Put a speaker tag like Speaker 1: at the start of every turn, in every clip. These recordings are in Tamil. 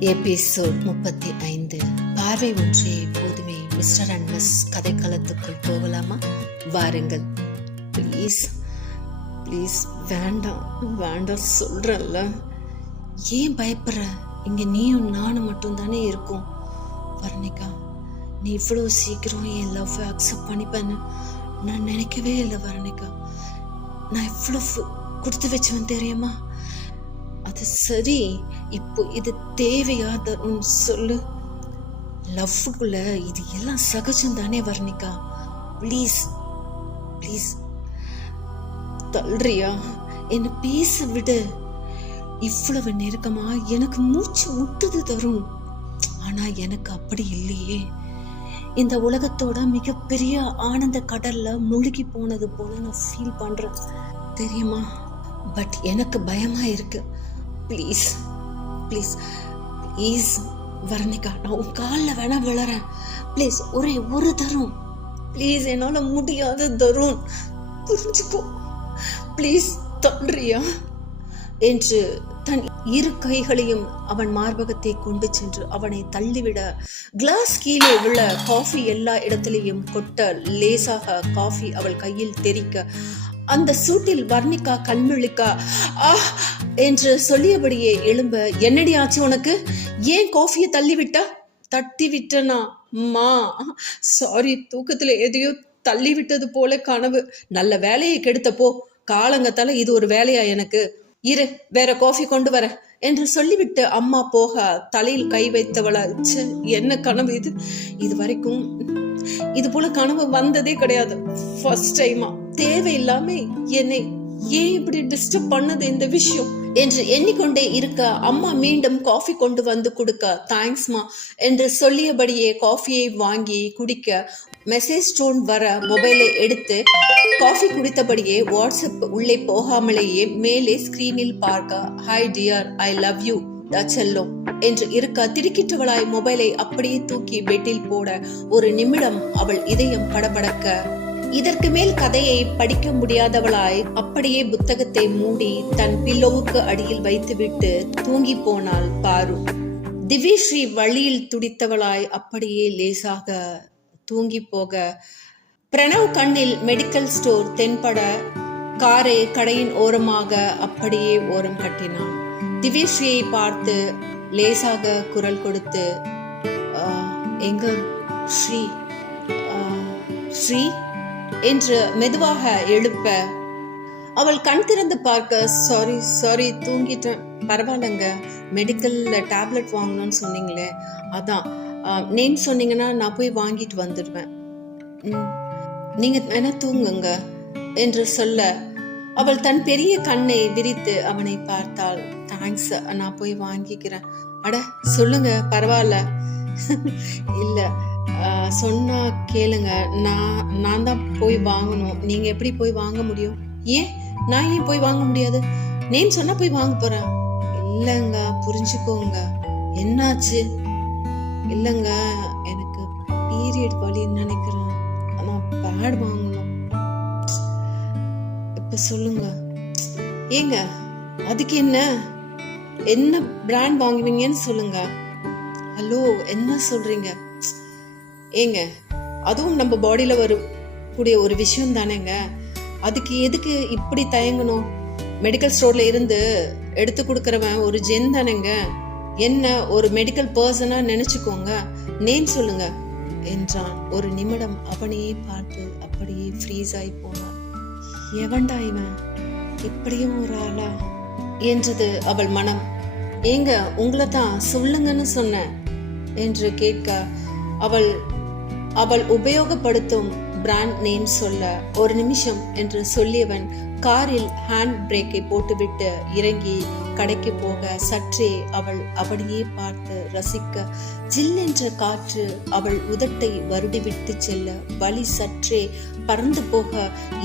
Speaker 1: எபிசோட் முப்பத்தி ஐந்து. பார்வை ஒன்றே போதுமே மிஸ்டர் அண்ட் மிஸ் கதைக்களத்துக்குள் போகலாமா? வாருங்கள். ப்ளீஸ் ப்ளீஸ் வேண்டாம் வேண்டாம் சொல்கிறல்ல ஏன் பயப்படுற? இங்கே நீயும் நானும் மட்டும்தானே இருக்கோம். வர்ணிகா நீ இவ்வளோ சீக்கிரம் என் லவ் அக்செப்ட் பண்ணிப்பேன்னு நான் நினைக்கவே இல்லை வர்ணிகா. நான் இவ்வளோ கொடுத்து வச்சவன் தெரியுமா? அது சரி. இப்போ இது தேவையா தருண் சொல்லு. லவ்வுக்குள்ள இது எல்லாம் சகஜம் தானே வர்ணிக்கா ப்ளீஸ் ப்ளீஸ் தள்ளுறியா? என்னை பேச விடு. இவ்வளவு நெருக்கமா எனக்கு மூச்சு முட்டுது தரும். ஆனா எனக்கு அப்படி இல்லையே. இந்த உலகத்தோட மிகப்பெரிய ஆனந்த கடல்ல முழுகி போனது போல நான் ஃபீல் பண்றேன். தெரியுமா? பட் எனக்கு பயமா இருக்கு. ப்ளீஸ் ப்ளீஸ் ப்ளீஸ் வர்ணிகா நான் உன் காலில் வேணா விழறேன் ப்ளீஸ் ஒரே ஒரு தரும் ப்ளீஸ் என்னால் முடியாது தருண் புரிஞ்சுக்கோ. ப்ளீஸ் தள்ளுறியா என்று தன் இரு கைகளையும் அவன் மார்பகத்தை கொண்டு சென்று அவனை தள்ளிவிட கிளாஸ் கீழே உள்ள காஃபி எல்லா இடத்திலையும் கொட்ட லேசாக காஃபி அவள் கையில் தெரிக்க அந்த சூட்டில் வர்ணிகா கண்மிழிக்கா ஆ என்று சொல்லியபடியே எழும்ப என்னடி ஆச்சு உனக்கு? ஏன் காஃபியை தள்ளிவிட்டா? தட்டி விட்டனா மா? சாரி தூக்கத்துல எதையோ தள்ளி விட்டது போல கனவு. நல்ல வேலையை கெடுத்தப்போ காலங்கத்தால இது ஒரு வேலையா எனக்கு? இரு வேற காஃபி கொண்டு வர. என்று சொல்லிவிட்டு அம்மா போக தலையில் கை வைத்தவளாச்சே என்ன கனவு இது? இது வரைக்கும் இது போல கனவு வந்ததே கிடையாது. ஃபர்ஸ்ட் டைமா தேவையில்லாம என்னை ஏன் இப்படி டிஸ்டர்ப் பண்ணது இந்த விஷயம்? என்று எண்ணிக்கொண்டே இருக்க அம்மா மீண்டும் காஃபி கொண்டு வந்து கொடுக்க தேங்க்ஸ்மா என்று சொல்லியபடியே காஃபியை வாங்கி குடிக்க மெசேஜ் டோன் வர மொபைலை எடுத்து காஃபி குடித்தபடியே வாட்ஸ்அப் உள்ளே போகாமலேயே மேலே ஸ்கிரீனில் பார்க்க hi dear I love you செல்லும் என்று இருக்க திடுக்கிட்டவளாய் மொபைலை அப்படியே தூக்கி பெட்டில் போட ஒரு நிமிடம் அவள் இதயம் படபடக்க இதற்கு மேல் கதையை படிக்க முடியாதவளாய் அப்படியே புத்தகத்தை மூடி தன் பில்லோவுக்கு அடியில் வைத்துவிட்டு தூங்கி போனாள் பாரு. திவ்யஸ்ரீ வழியில் துடித்தவளாய் அப்படியே லேசாக தூங்கி போக பிரணவ் கண்ணில் மெடிக்கல் ஸ்டோர் தென்பட காரை கடையின் ஓரமாக அப்படியே ஓரம் கட்டினான். திவ்யஸ்ரீயை பார்த்து லேசாக குரல் கொடுத்து எங்க ஸ்ரீ? ஸ்ரீ? என்று மெதுவாக எழுப்ப அவள் கண் திறந்து பார்க்க சாரி சாரி தூங்கிட்டேன். பரவாயில்லைங்க. மெடிக்கல்ல டேப்லெட் வாங்கணும்னு சொன்னீங்களே. அதான். நேம் சொன்னீங்கன்னா நான் போய் வாங்கிட்டு வந்துடுவேன். ம், நீங்க வேணா தூங்குங்க என்று சொல்ல அவள் தன் பெரிய கண்ணை விரித்து அவனை பார்த்தாள். தேங்க்ஸ் நான் போய் வாங்கிக்கிறேன். அட சொல்லுங்க பரவாயில்ல. இல்ல ஆஹ், சொன்னா கேளுங்க. நான் நான் தான் போய் வாங்கணும். நீங்க எப்படி போய் வாங்க முடியும்? ஏன்? நான் ஏன் போய் வாங்க முடியாது? நேம் சொன்னா போய் வாங்க போறேன். இல்லைங்க புரிஞ்சுக்கோங்க. என்னாச்சு? இல்லைங்க எனக்கு பீரியட் வலின்னு நினைக்கிறேன். நான் பேட் வாங்கணும். இப்ப சொல்லுங்க. ஏங்க அதுக்கு என்ன? என்ன பிராண்ட் வாங்குவீங்கன்னு சொல்லுங்க. ஹலோ என்ன சொல்றீங்க? ஏங்க அதுவும் நம்ம பாடியில் வரக்கூடிய ஒரு விஷயம் தானேங்க. அதுக்கு எதுக்கு இப்படி தயங்கணும்? மெடிக்கல் ஸ்டோர்ல இருந்து எடுத்து கொடுக்குறவன் ஒரு ஜென் தானேங்க. என்ன ஒரு மெடிக்கல் பர்சனா நினைச்சுக்கோங்க. நேம் சொல்லுங்க. என்றான். ஒரு நிமிடம் அவனையே பார்த்து அப்படியே ஃப்ரீஸ் ஆகி போனான். எவன்டா இவன்? இப்படியும் ஒரு ஆளா? என்றது அவள் மனம். ஏங்க உங்களை தான் சொல்லுங்கன்னு சொன்னேன். என்று கேட்க அவள் அவள் உபயோகப்படுத்தும் பிராண்ட் நேம் சொல்ல ஒரு நிமிஷம் என்று சொல்லியவன் காரில் ஹேண்ட் பிரேக்கை போட்டுவிட்டு இறங்கி கடைக்கு போக சற்றே அவள் அப்படியே பார்த்து ரசிக்க ஜில்லென்ற காற்று அவள் உதட்டை வருடிவிட்டு செல்ல வலி சற்றே பறந்து போக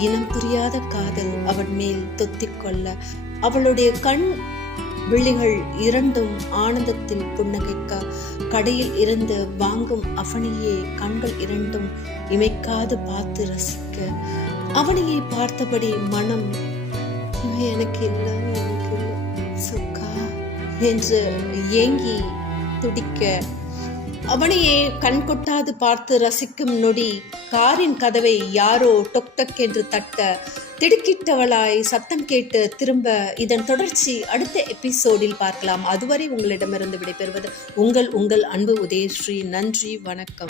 Speaker 1: இனம் புரியாத காதல் அவன் மேல் தொத்திக்கொள்ள அவளுடைய கண் விழிகள் இரண்டும் ஆனந்தத்தில் புன்னகைக்க கடையில் இருந்து வாங்கும் அவனையே கண்கள் இரண்டும் இமைக்காது பார்த்து ரசிக்க. அவனையை பார்த்தபடி மனம் இவன் எனக்கு இல்லை எனக்கு இல்லை சுக்கா என்று ஏங்கி துடிக்க அவனையே கண் கொட்டாது பார்த்து ரசிக்கும் நொடி காரின் கதவை யாரோ டொக் டொக் என்று தட்ட திடுக்கிட்டவளாய் சத்தம் கேட்டு திரும்ப இதன் தொடர்ச்சி அடுத்த எபிசோடில் பார்க்கலாம். அதுவரை உங்களிடமிருந்து விடைபெறுவது உங்கள் உங்கள் அன்பு உதயஸ்ரீ. நன்றி வணக்கம்.